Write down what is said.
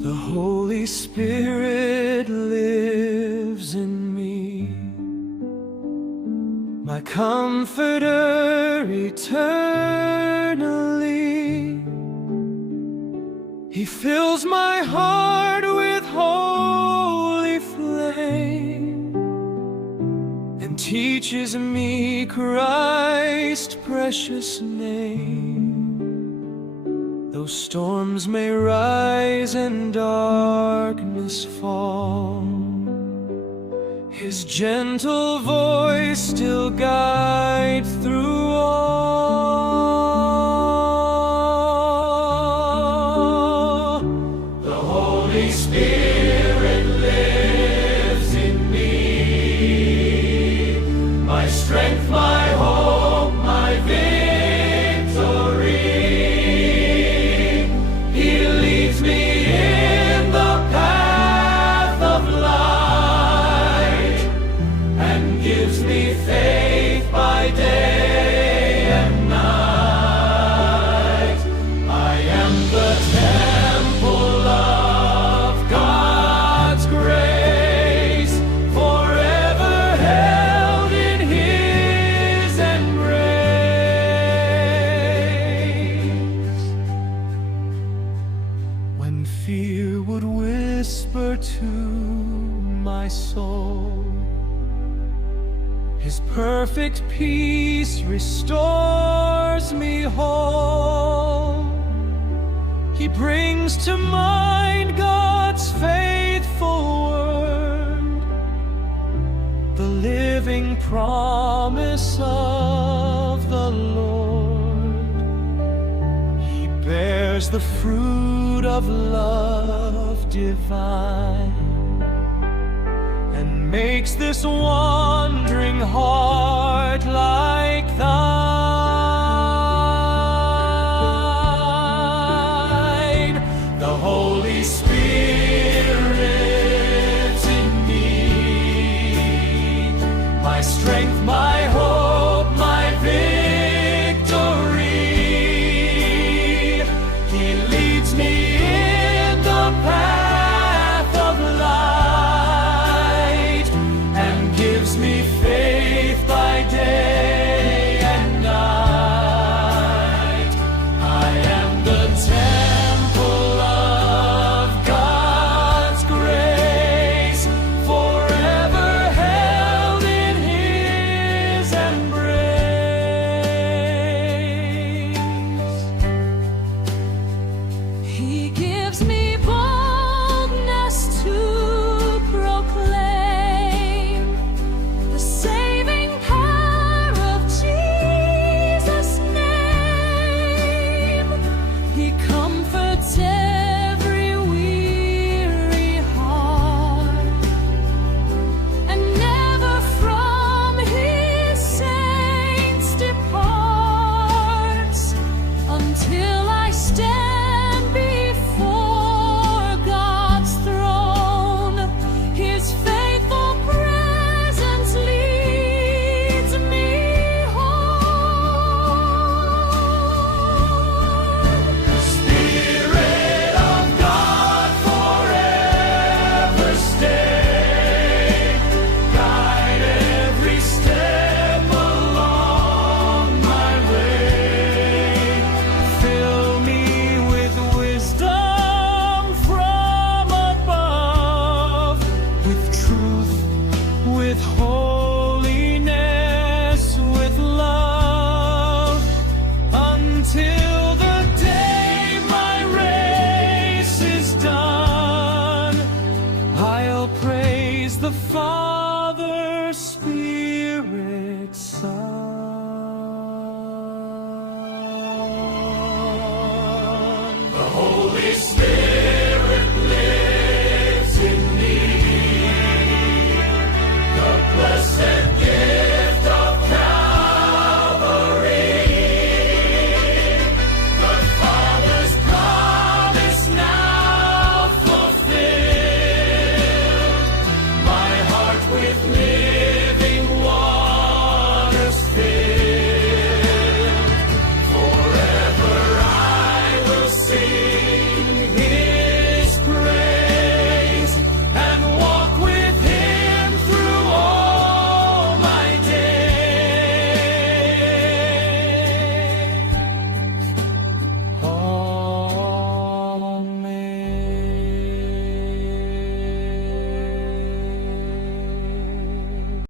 The Holy Spirit lives in me, my comforter eternally. He fills my heart with holy flame and teaches me Christ's precious name. Though storms may rise and darkness fall, His gentle voice still guides through all. The Holy Spirit lives in me, my strength, my hope, my victory. He leads me in the path of light and gives me faith by day and night. I am the temple of God's grace, forever held in His embrace. When fear would whisper to my soul, His perfect peace restores me whole. He brings to mind God's faithful word, the living promise of the Lord. He bears the fruit of love divine and makes this wandering heart like thine. The Holy Spirit's in me, my strength, my hope, my victory. He leads me in the path of light and gives me faith by day and night. I am the temple of God's grace, forever held in His embrace. He gives